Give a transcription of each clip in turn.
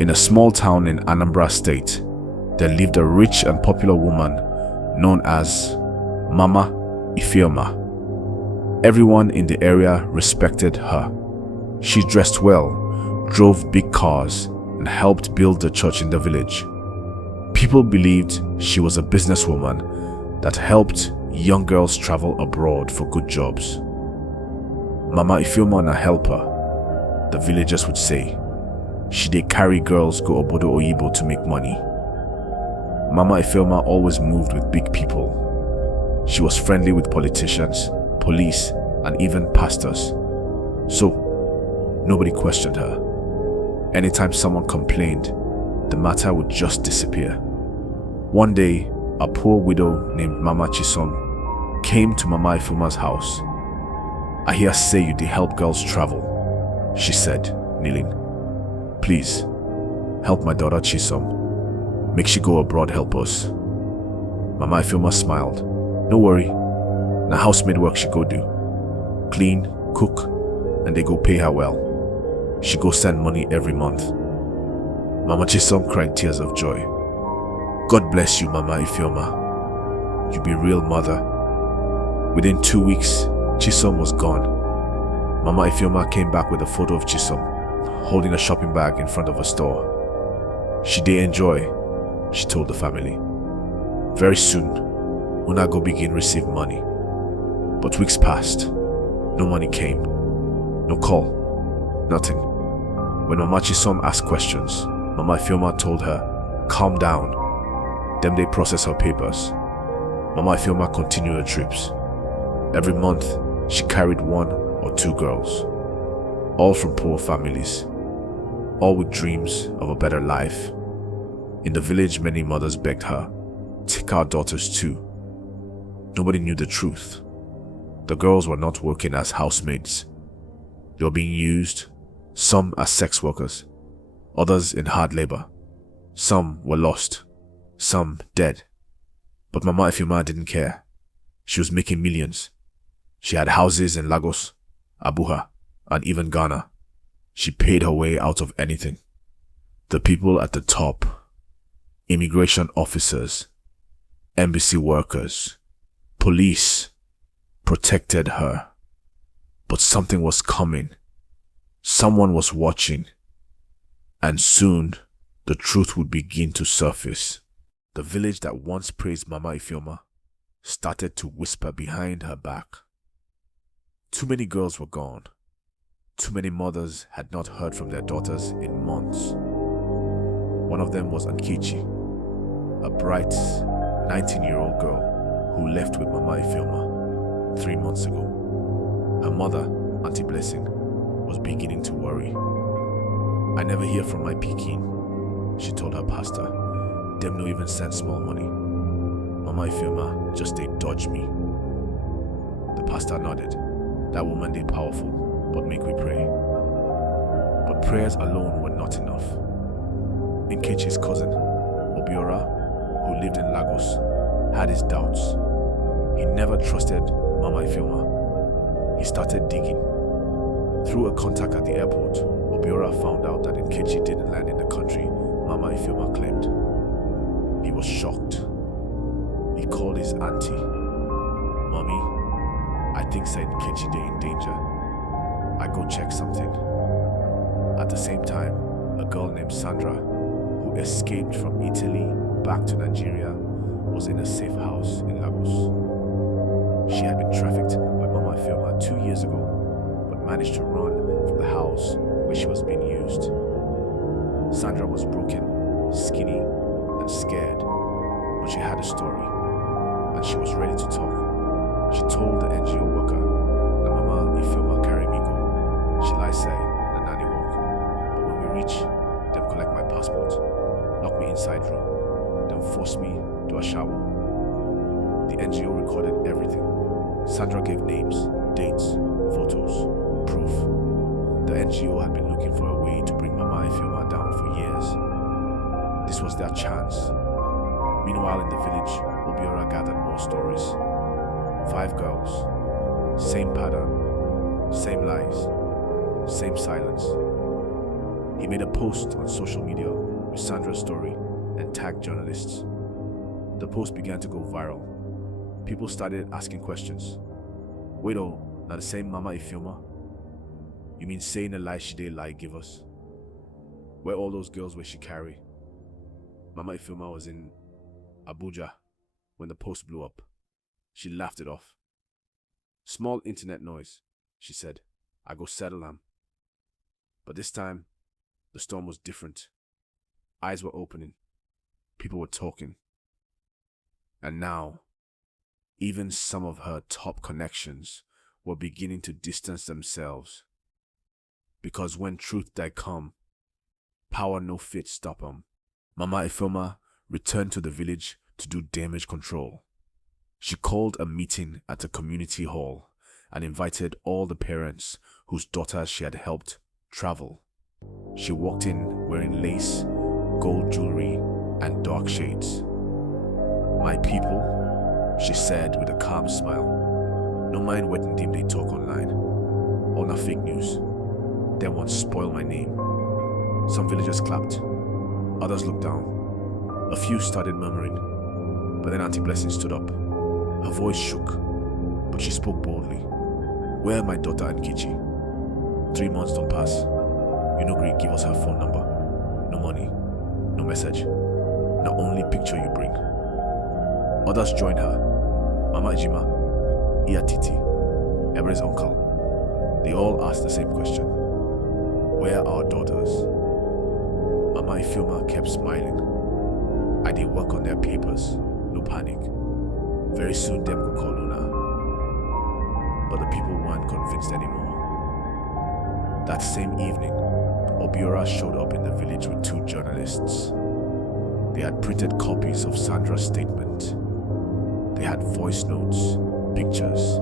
In a small town in Anambra State, there lived a rich and popular woman known as Mama Ifeoma. Everyone in the area respected her. She dressed well, drove big cars, and helped build the church in the village. People believed she was a businesswoman that helped young girls travel abroad for good jobs. Mama Ifeoma na helper, the villagers would say. She dey carry girls go obodo oyibo to make money. Mama Ifeoma always moved with big people. She was friendly with politicians, police, and even pastors. So, nobody questioned her. Anytime someone complained, the matter would just disappear. One day, a poor widow named Mama Chisom came to Mama Ifeoma's house. "I hear say you dey help girls travel," she said, kneeling. "Please, help my daughter Chisom. Make she go abroad help us." Mama Ifeoma smiled. "No worry, na housemaid work she go do. Clean, cook, and they go pay her well. She go send money every month." Mama Chisom cried tears of joy. "God bless you, Mama Ifeoma. You be real mother." Within 2 weeks, Chisom was gone. Mama Ifeoma came back with a photo of Chisom, holding a shopping bag in front of a store. "She dey enjoy," she told the family. "Very soon, una go begin receive money." But weeks passed. No money came. No call. Nothing. When Mama Chisom asked questions, Mama Ifeoma told her, "Calm down. Them they process her papers." Mama Ifeoma continued her trips. Every month, she carried 1 or 2 girls, all from poor families, all with dreams of a better life. In the village, many mothers begged her, "Take our daughters too." Nobody knew the truth. The girls were not working as housemaids. They were being used, some as sex workers, others in hard labor. Some were lost, some dead. But Mama Ifeoma didn't care. She was making millions. She had houses in Lagos, Abuja, and even Ghana. She paid her way out of anything. The people at the top, immigration officers, embassy workers, police, protected her. But something was coming. Someone was watching. And soon, the truth would begin to surface. The village that once praised Mama Ifeoma started to whisper behind her back. Too many girls were gone. Too many mothers had not heard from their daughters in months. One of them was Nkechi, a bright 19-year-old girl who left with Mama Ifeoma 3 months ago. Her mother, Auntie Blessing, was beginning to worry. "I never hear from my pikin," she told her pastor. "Them no even send small money. Mama Ifeoma just they dodge me." The pastor nodded. "That woman they powerful, but make we pray." But prayers alone were not enough. Nkechi's cousin, Obiora, who lived in Lagos, had his doubts. He never trusted Mama Ifeoma. He started digging. Through a contact at the airport, Obiora found out that Nkechi didn't land in the country Mama Ifeoma claimed. He was shocked. He called his auntie. "Mommy, I think say Nkechi dey in danger. I go check something." At the same time, a girl named Sandra, who escaped from Italy back to Nigeria, was in a safe house in Lagos. She had been trafficked by Mama Ifeoma 2 years ago, but managed to run from the house where she was being used. Sandra was broken, skinny, and scared, but she had a story, and she was ready to talk. She told the NGO worker that Mama Ifeoma carry me go. She lie say na nanny work. But when we reach, them collect my passport, lock me inside room, then force me to a shower. The NGO recorded everything. Sandra gave names, dates, photos, proof. The NGO had been looking for a way to bring Mama Ifeoma down for years. This was their chance. Meanwhile, in the village, Obiora gathered more stories. 5 girls, same pattern, same lies, same silence. He made a post on social media with Sandra's story and tagged journalists. The post began to go viral. People started asking questions. Wait, oh, not the same Mama Ifeoma? You mean saying a lie she did lie give us? Where all those girls where she carry? Mama Ifeoma was in Abuja when the post blew up. She laughed it off. Small internet noise, she said. I go settle am. But this time, the storm was different. Eyes were opening. People were talking. And now, even some of her top connections were beginning to distance themselves. Because when truth did come, power no fit stop 'em. Mama Ifeoma returned to the village to do damage control. She called a meeting at a community hall and invited all the parents whose daughters she had helped travel. She walked in wearing lace, gold jewelry, and dark shades. My people, she said with a calm smile, no mind wetin dem they talk online. All na fake news. They want spoil my name. Some villagers clapped. Others looked down. A few started murmuring. But then Auntie Blessing stood up. Her voice shook, but she spoke boldly. Where are my daughter and Kichi? 3 months don't pass. You no gree give us her phone number. No money, no message. The only picture you bring. Others joined her. Mama Ejima, Iya Titi, Ebre's uncle. They all asked the same question. Where are our daughters? Mama Ifeoma kept smiling. I did work on their papers. No panic. Very soon them could call Una. But the people weren't convinced anymore. That same evening, Obiora showed up in the village with 2 journalists. They had printed copies of Sandra's statement. They had voice notes, pictures,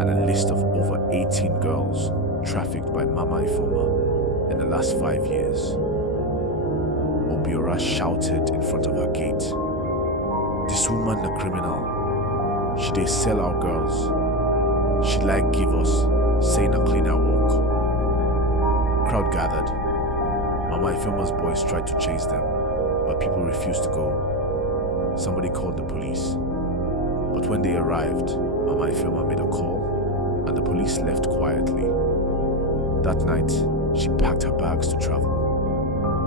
and a list of over 18 girls trafficked by Mama Ifeoma in the last 5 years. Obiora shouted in front of her gate, "This woman a criminal. She dey sell our girls. She like give us, saying a cleaner walk." Crowd gathered. Mama Ifeoma's boys tried to chase them, but people refused to go. Somebody called the police. But when they arrived, Mama Ifeoma made a call, and the police left quietly. That night, she packed her bags to travel.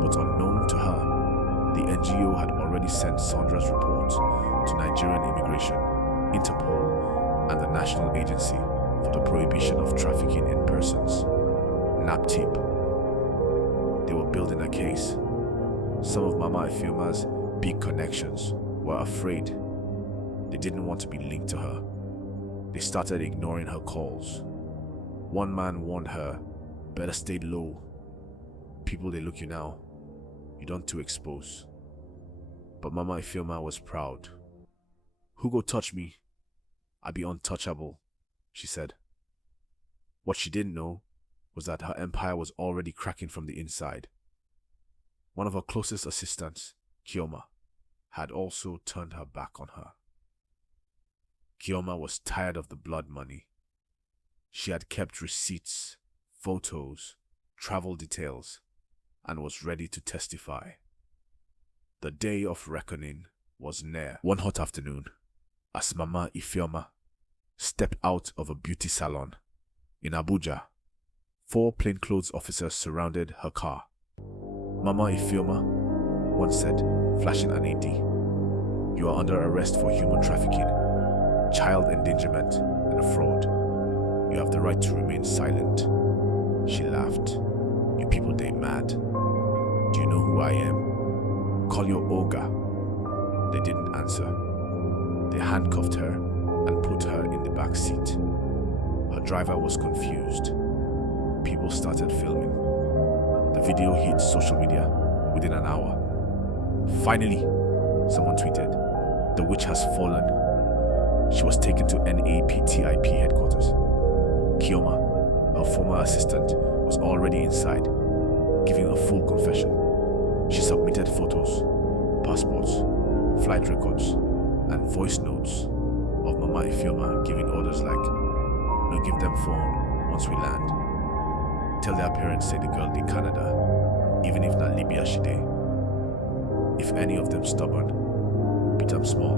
But unknown to her, the NGO had already sent Sandra's report to Nigerian Immigration, Interpol, and the National Agency for the Prohibition of Trafficking in Persons, NAPTIP. They were building a case. Some of Mama Ifeoma's big connections were afraid. They didn't want to be linked to her. They started ignoring her calls. One man warned her, better stay low. People they look you now, you don't too expose. But Mama Ifeoma was proud. Who go touch me? I be untouchable, she said. What she didn't know was that her empire was already cracking from the inside. One of her closest assistants, Kioma, had also turned her back on her. Kioma was tired of the blood money. She had kept receipts, photos, travel details, and was ready to testify. The day of reckoning was near. One hot afternoon, as Mama Ifeoma stepped out of a beauty salon in Abuja, 4 plainclothes officers surrounded her car. Mama Ifeoma, one said, flashing an AD, "You are under arrest for human trafficking, child endangerment, and a fraud. You have the right to remain silent." She laughed. "You people they mad. Do you know who I am? Call your Oga." They didn't answer. They handcuffed her and put her in the back seat. Her driver was confused. People started filming. The video hit social media within an hour. Finally, someone tweeted, "The witch has fallen." She was taken to NAPTIP headquarters. Kioma, her former assistant, was already inside, giving a full confession. She submitted photos, passports, flight records, and voice notes of Mama Ifeoma giving orders like, "No give them phone once we land. Tell their parents say the girl in Canada. even if not Libya she dey. If any of them stubborn, beat them small.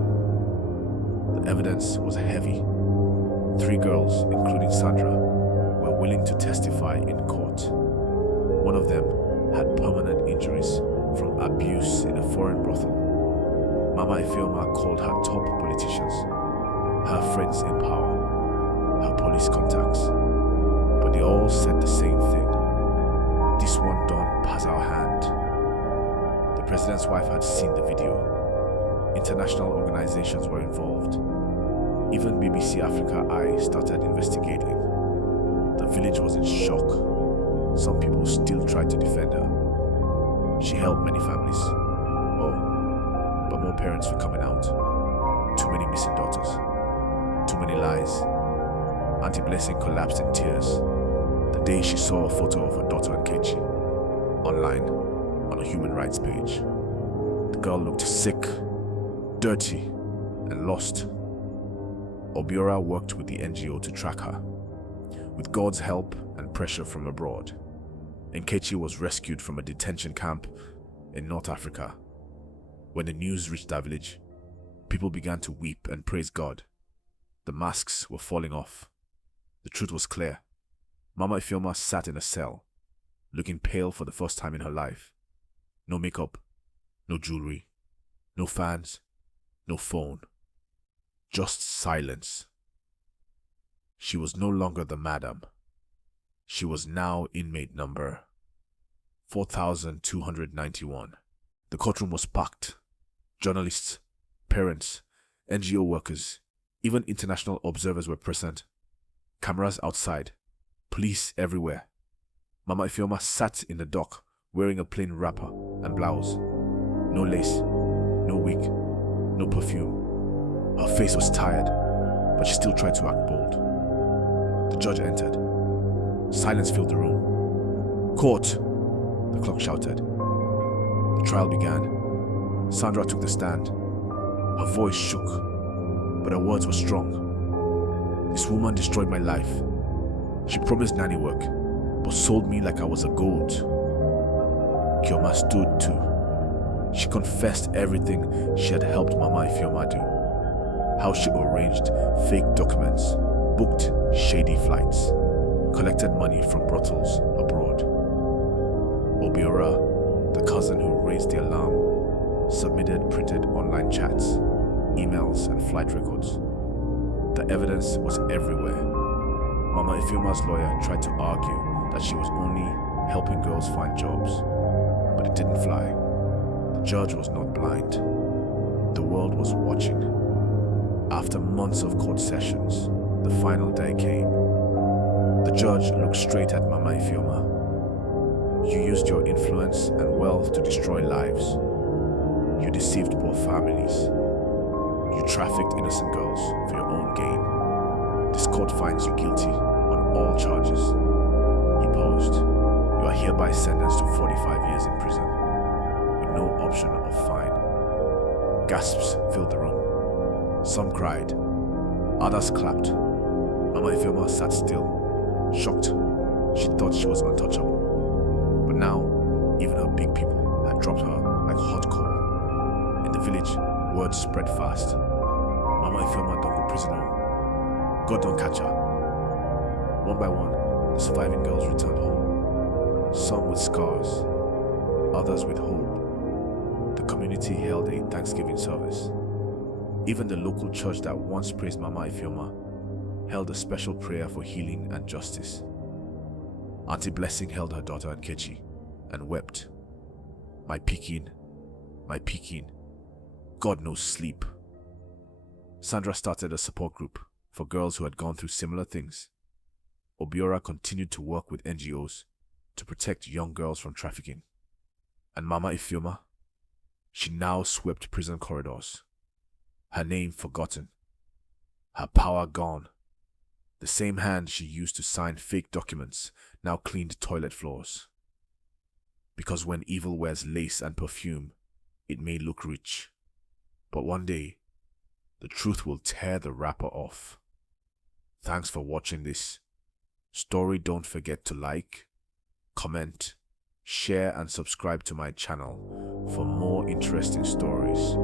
The evidence was heavy. 3 girls, including Sandra, were willing to testify in court. One of them had permanent injuries from abuse in a foreign brothel. Mama Ifeoma called her top politicians, her friends in power, her police contacts, but they all said the same thing. This one done pass our hand. The president's wife had seen the video. International organizations were involved. Even BBC Africa Eye started investigating. The village was in shock. Some people still tried to defend her. She helped many families. But more parents were coming out. Too many missing daughters. Too many lies. Auntie Blessing collapsed in tears the day she saw a photo of her daughter Nkechi online on a human rights page. The girl looked sick, dirty, and lost. Obiora worked with the NGO to track her. With God's help and pressure from abroad, Nkechi was rescued from a detention camp in North Africa. When the news reached our village, people began to weep and praise God. The masks were falling off. The truth was clear. Mama Ifeoma sat in a cell, looking pale for the first time in her life. No makeup, no jewelry, no fans, no phone. Just silence. She was no longer the madam. She was now inmate number 4,291. The courtroom was packed. Journalists, parents, NGO workers, even international observers were present. Cameras outside, police everywhere. Mama Ifeoma sat in the dock wearing a plain wrapper and blouse. No lace, no wig, no perfume. Her face was tired, but she still tried to act bold. The judge entered. Silence filled the room. "Court!" the clock shouted. The trial began. Sandra took the stand. Her voice shook, but her words were strong. "This woman destroyed my life. She promised nanny work, but sold me like I was a goat." Kioma stood too. She confessed everything she had helped Mama Ifeoma do. How she arranged fake documents, booked shady flights, collected money from brothels abroad. Obiora, the cousin who raised the alarm, submitted printed online chats, emails, and flight records. The evidence was everywhere. Mama Ifeoma's lawyer tried to argue that she was only helping girls find jobs, but it didn't fly. The judge was not blind. The world was watching. After months of court sessions, the final day came. The judge looked straight at Mama Ifeoma. "You used your influence and wealth to destroy lives. You deceived poor families. You trafficked innocent girls for your own gain. This court finds you guilty on all charges." He paused. "You are hereby sentenced to 45 years in prison, with no option of fine." Gasps filled the room. Some cried. Others clapped. Mama Ifeoma sat still, shocked. She thought she was untouchable. But now, even her big people had dropped her like hot coal. In the village, word spread fast. Mama Ifeoma don't go prison. God don't catch her. One by one, the surviving girls returned home. Some with scars, others with hope. The community held a Thanksgiving service. Even the local church that once praised Mama Ifeoma held a special prayer for healing and justice. Auntie Blessing held her daughter Nkechi and wept. My Pekin, God knows sleep." Sandra started a support group for girls who had gone through similar things. Obiora continued to work with NGOs to protect young girls from trafficking. And Mama Ifeoma, she now swept prison corridors. Her name forgotten. Her power gone. The same hand she used to sign fake documents now cleaned toilet floors. Because when evil wears lace and perfume, it may look rich. But one day, the truth will tear the wrapper off. Thanks for watching this story. Don't forget to like, comment, share and subscribe to my channel for more interesting stories.